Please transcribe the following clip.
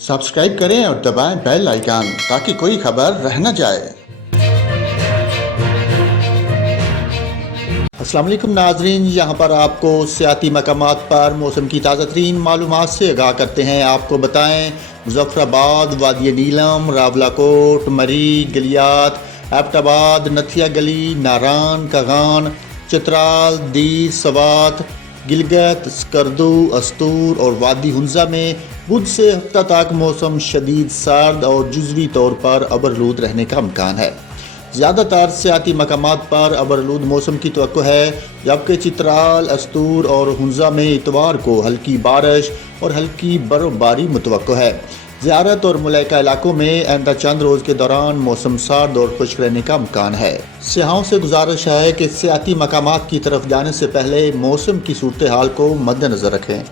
Subscribe करें और दबाएं बेल आइकन ताकि कोई खबर रह न जाए। अस्सलाम वालेकुम नाजरीन, यहाँ पर आपको सियाती मकामात पर मौसम की ताज़ा तरीन मालूमात से आगाह करते हैं। आपको बताएं मुजफ्फराबाद, वादी नीलम, रावलाकोट, मरी, गलियात, एबटाबाद, नथिया गली, नारान, कगान, चित्राल, दीर, सवात, गिलगत, स्कर्दू, अस्तूर और वादी हुंजा में बुध से हफ्ता तक मौसम शदीद सर्द और जुज़वी तौर पर अबरलूद रहने का इम्कान है। ज़्यादातर सियाती मकामात पर अबरलूद मौसम की तवक्को है, जबकि चित्राल, अस्तूर और हुंजा में इतवार को हल्की बारिश और हल्की बर्फबारी मुतवक्को है। ज़ियारत और मुलाइका इलाकों में आइंदा चंद रोज़ के दौरान मौसम सर्द और खुश्क रहने का इम्कान है। सियाहों से गुजारिश है कि सियाती मकामात की तरफ जाने से पहले मौसम की सूरत हाल को मद्देनज़र रखें।